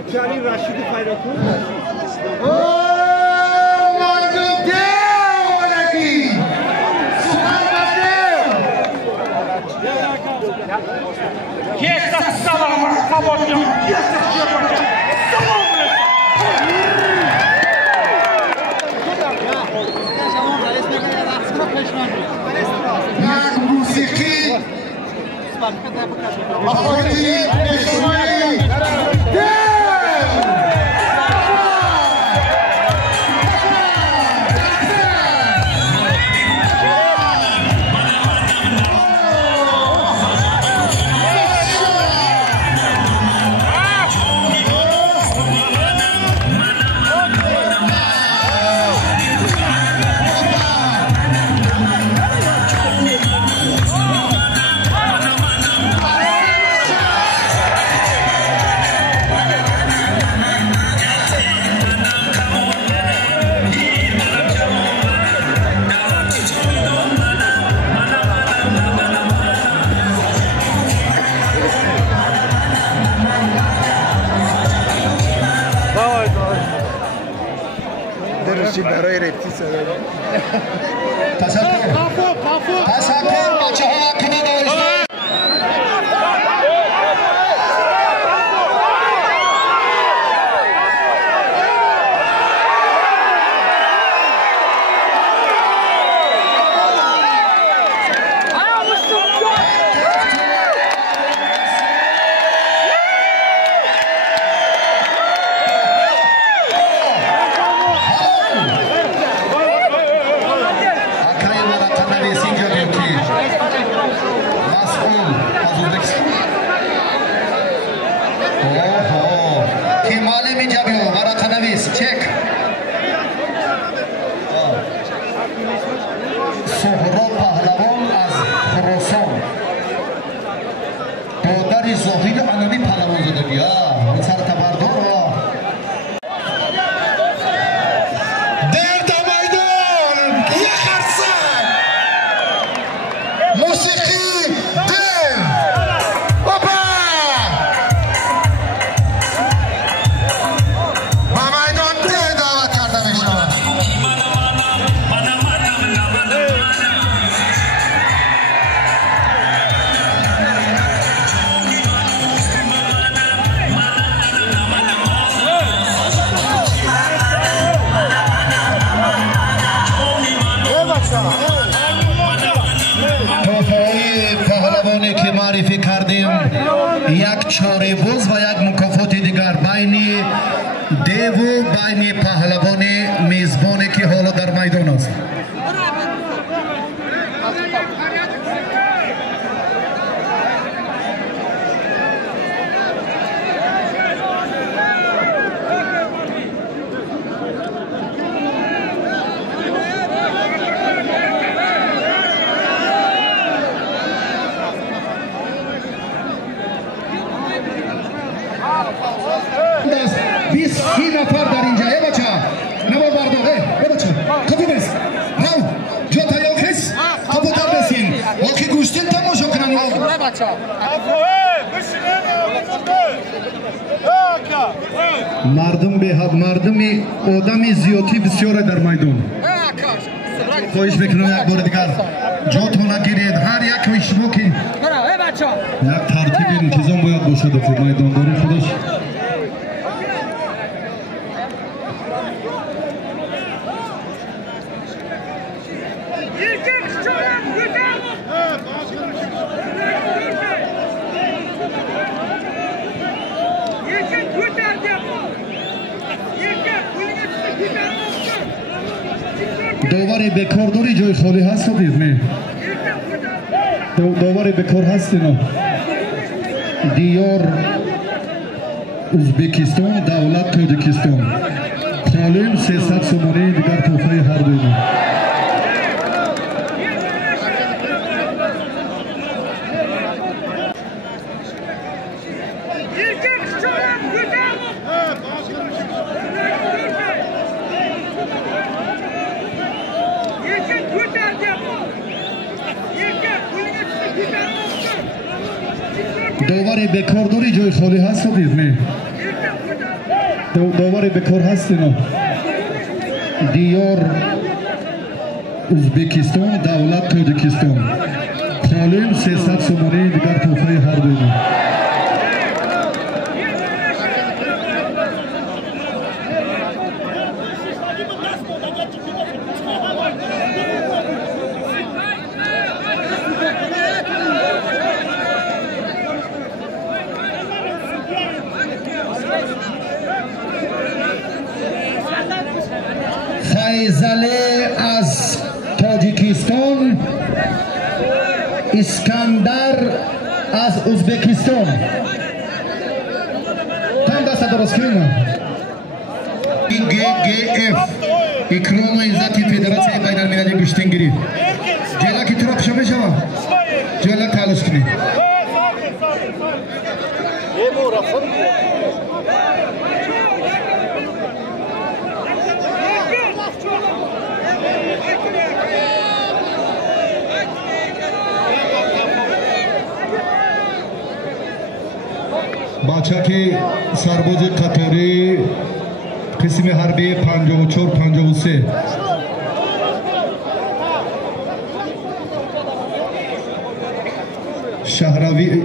Akali Rashidi Fayrakun. Jest ta sala swobodna, jest ta świetna. Jak muzyki ochotni wyszli برای رپتی صدا تشکر بچه ها کنه داشته پهلوانی که معرفی کردیم یک چاره بوز و یک مکافات دیگر بین دیو و بین پهلوان میزبانی که حالا در میدان است. نفر در اینجا بچه نمو برداغه بچه کپی بس راو جو تایو کس کپو در بسین واقعی گوشتین تماشا کنن مردم به حد مردمی آدمی زیادی بسیار در میدان خواهش میکنم یک بار دیگر جاتون نگیرید هر یک ویشمو که یک ترتیب انتظام باید باشد در میدان داریم خودش داوری بکار داری جای خالی هست و دید نه داوری بکار هست نه دیار ازبکستان دولت تاجیکستان خالیم 300 سومانی دیگر توفه هر دوی داوری بکار داری جای خالی هست و دید نه داور بکار هستین دیار ازبکستان دولت تاجیکستان قالین 300 سومانی دیگر توفه هر دوی فیضله از تاجیکستان اسکندر از ازبکستان تام دست درست کنیم GGF اکرام و عزتی فدراسیون بین المللی بشتنگیری جلا کی طرف شما شما جلا تلاش کنید بچه که سرباز قطاری قسم حربی 54-53 شهروی